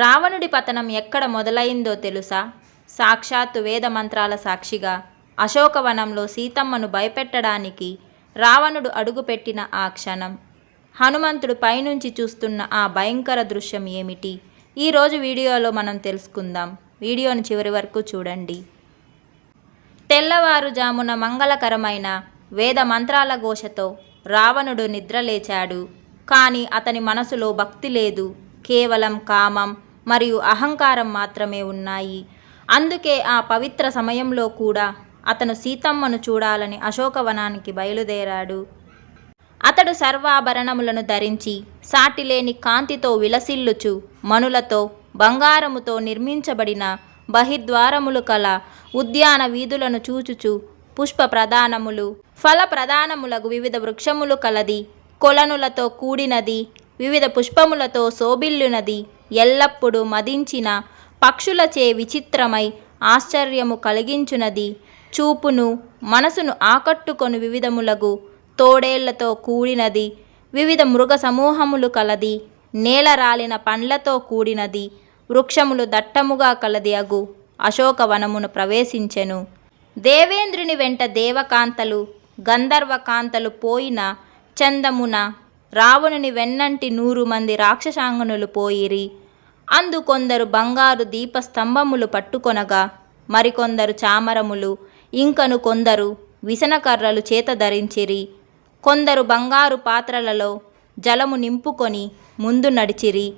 రావణుడి పతనం ఎక్కడ మొదలైందో తెలుసా? సాక్షాత్తు వేద మంత్రాల సాక్షిగా అశోకవనంలో సీతమ్మను భయపెట్టడానికి రావణుడు అడుగుపెట్టిన ఆ క్షణం. హనుమంతుడు పైనుంచి చూస్తున్న ఆ భయంకర దృశ్యం ఏమిటి? ఈరోజు వీడియోలో మనం తెలుసుకుందాం. వీడియోని చివరి వరకు చూడండి. తెల్లవారుజామున మంగళకరమైన వేద మంత్రాల ఘోషతో రావణుడు నిద్రలేచాడు. కానీ అతని మనసులో భక్తి లేదు. కేవలం కామం మరియు అహంకారం మాత్రమే ఉన్నాయి. అందుకే ఆ పవిత్ర సమయంలో కూడా అతను సీతమ్మను చూడాలని అశోకవనానికి బయలుదేరాడు. అతడు సర్వాభరణములను ధరించి సాటిలేని కాంతితో విలసిల్లుచు మణులతో బంగారముతో నిర్మించబడిన బహిర్ద్వారములు కల ఉద్యాన వీధులను చూచుచు పుష్ప ప్రధానములు ఫల ప్రధానములకు వివిధ వృక్షములు కలది, కొలనులతో కూడినది, వివిధ పుష్పములతో శోభిల్లునది, ఎల్లప్పుడూ మదించిన పక్షులచే విచిత్రమై ఆశ్చర్యము కలిగించునది, చూపును మనసును ఆకట్టుకొని వివిధములగు తోడేళ్లతో కూడినది, వివిధ మృగ సమూహములు కలది, నేలరాలిన పండ్లతో కూడినది, వృక్షములు దట్టముగా కలది అగు అశోకవనమును ప్రవేశించెను. దేవేంద్రుని వెంట దేవకాంతలు గంధర్వకాంతలు పోయిన చందమున రావణుని వెన్నంటి 100 మంది రాక్షసాంగనులు పోయిరి. అందు కొందరు బంగారు దీపస్తంభములు పట్టుకొనగా మరికొందరు చామరములు, ఇంకను కొందరు విసనకర్రలు చేత ధరించిరి. కొందరు బంగారు పాత్రలలో జలము నింపుకొని ముందు నడిచిరి.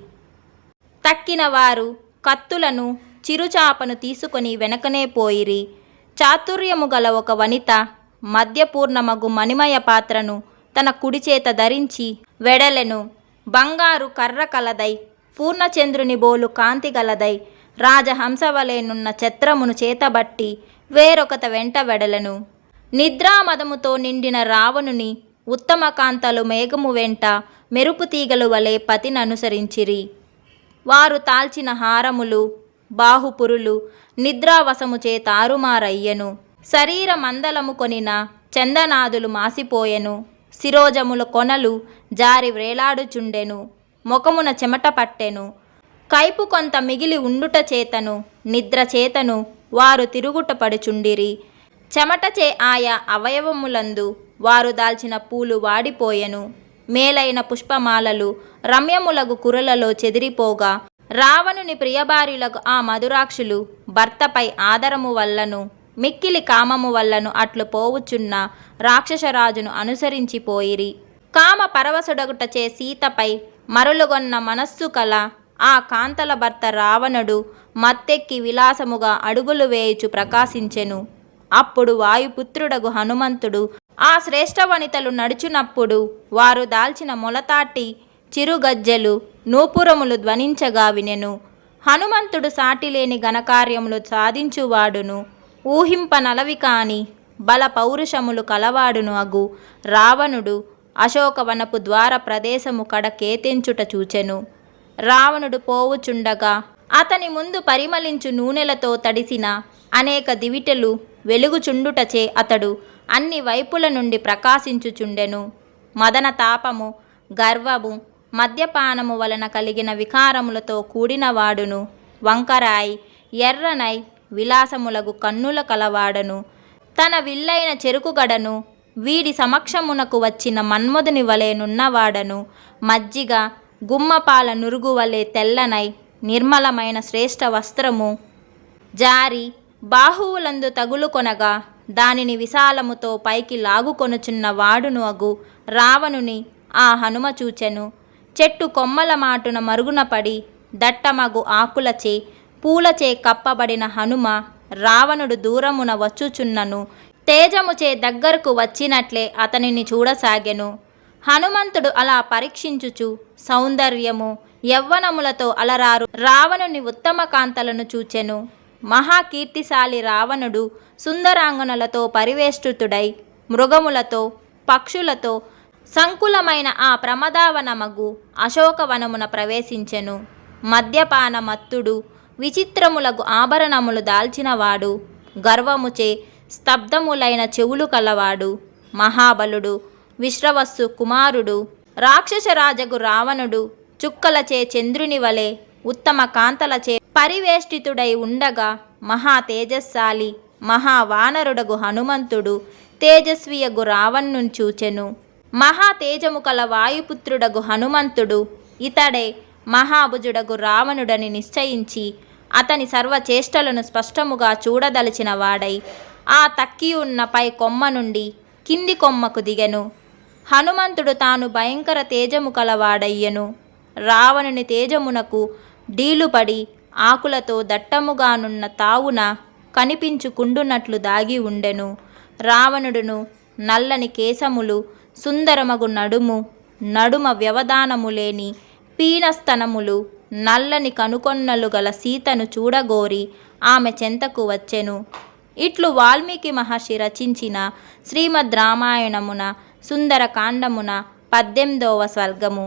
తక్కిన వారు కత్తులను చిరుచాపను తీసుకొని వెనకనే పోయిరి. చాతుర్యము గల ఒక వనిత మధ్యపూర్ణమగు మణిమయ పాత్రను తన కుడి చేత ధరించి వెడలెను. బంగారు కర్ర కలదై పూర్ణచంద్రుని బోలు కాంతి గలదై రాజహంసవలేనున్న ఛత్రమును చేతబట్టి వేరొకత వెంట వెడలెను. నిద్రామదముతో నిండిన రావణుని ఉత్తమ కాంతలు మేఘము వెంట మెరుపు తీగలు వలె పతిననుసరించిరి. వారు తాల్చిన హారములు బాహుపురులు నిద్రావసము చే తారుమారయ్యెను. శరీర మందలము కొనిన చందనాదులు మాసిపోయెను. శిరోజముల కొనలు జారి వ్రేలాడుచుండెను. ముఖమున చెమట పట్టెను. కైపు కొంత మిగిలి ఉండుట చేతను నిద్ర చేతను వారు తిరుగుట పడుచుండిరి. చెమటచే ఆయా అవయవములందు వారు దాల్చిన పూలు వాడిపోయెను. మేలైన పుష్పమాలలు రమ్యములగు కురలలో చెదిరిపోగా రావణుని ప్రియభార్యులకు ఆ మధురాక్షులు భర్తపై ఆదరము వల్లను మిక్కిలి కామము వల్లను అట్లు పోవుచున్న రాక్షసరాజును అనుసరించిపోయిరి. కామ పరవశుడగుటచే సీతపై మరులుగొన్న మనస్సు కల ఆ కాంతల భర్త రావణుడు మత్తెక్కి విలాసముగా అడుగులు వేయుచు ప్రకాశించెను. అప్పుడు వాయుపుత్రుడగు హనుమంతుడు ఆ శ్రేష్ఠ వనితలు నడుచునప్పుడు వారు దాల్చిన మొలతాటి చిరుగజ్జెలు నూపురములు ధ్వనించగా వినెను. హనుమంతుడు సాటిలేని ఘనకార్యములు సాధించువాడును, ఊహింపనలవి కాని బల పౌరుషములు కలవాడును అగు రావణుడు అశోకవనపు ద్వార ప్రదేశము కడ కేతెంచుట చూచెను. రావణుడు పోవుచుండగా అతని ముందు పరిమళించు నూనెలతో తడిసిన అనేక దివిటెలు వెలుగుచుండుటచే అతడు అన్ని వైపుల నుండి ప్రకాశించుచుండెను. మదన తాపము, గర్వము, మద్యపానము వలన కలిగిన వికారములతో కూడినవాడును, వంకరాయి ఎర్రనై విలాసములగు కన్నుల కలవాడను. తన విల్లైన చెరుకుగడను వీడి సమక్షమునకు వచ్చిన మన్మధుని వలె నున్నవాడను. మజ్జిగ గుమ్మపాల నురుగు వలె తెల్లనై నిర్మలమైన శ్రేష్ఠ వస్త్రము జారి బాహువులందు తగులుకొనగా దానిని విశాలముతో పైకి లాగుకొనుచున్న వాడును అగు రావణుని ఆ హనుమ చూచెను. చెట్టు కొమ్మల మాటున మరుగున పడి దట్టమగు ఆకులచే పూలచే కప్పబడిన హనుమ రావణుడు దూరమున వచ్చుచున్నను తేజముచే దగ్గరకు వచ్చినట్లే అతనిని చూడసాగెను. హనుమంతుడు అలా పరీక్షించుచు సౌందర్యము యవ్వనములతో అలరారు రావణుని ఉత్తమ కాంతలను చూచెను. మహాకీర్తిశాలి రావణుడు సుందరాంగనలతో పరివేష్టితుడై మృగములతో పక్షులతో సంకులమైన ఆ ప్రమదావనమగు అశోకవనమున ప్రవేశించెను. మద్యపాన మత్తుడు, విచిత్రములగు ఆభరణములు దాల్చినవాడు, గర్వముచే స్తబ్దములైన చెవులు కలవాడు, మహాబలుడు, విశ్రవస్సు కుమారుడు, రాక్షసరాజగు రావణుడు చుక్కలచే చంద్రుని వలె ఉత్తమ కాంతలచే పరివేష్టితుడై ఉండగా మహా తేజస్శాలి మహావానరుడగు హనుమంతుడు తేజస్వియగు రావణ్ణుని చూచెను. మహా తేజము కల వాయుపుత్రుడగు హనుమంతుడు ఇతడే మహాభుజుడగు రావణుడని నిశ్చయించి అతని సర్వచేష్టలను స్పష్టముగా చూడదలిచిన వాడై ఆ తక్కి ఉన్న పై కొమ్మ నుండి కింది కొమ్మకు దిగెను. హనుమంతుడు తాను భయంకర తేజము కలవాడయ్యను. రావణుని తేజమునకు డీలుపడి ఆకులతో దట్టముగానున్న తావున కనిపించుకుండునట్లు దాగి ఉండెను. రావణుడును నల్లని కేశములు, సుందరమగు నడుము, నడుమ వ్యవధానము లేని పీనస్తనములు, నల్లని కనుకొన్నలు గల సీతను చూడగోరి ఆమె చెంతకు వచ్చెను. ఇట్లు వాల్మీకి మహర్షి రచించిన శ్రీమద్ రామాయణమున సుందరకాండమున 18వ సర్గము.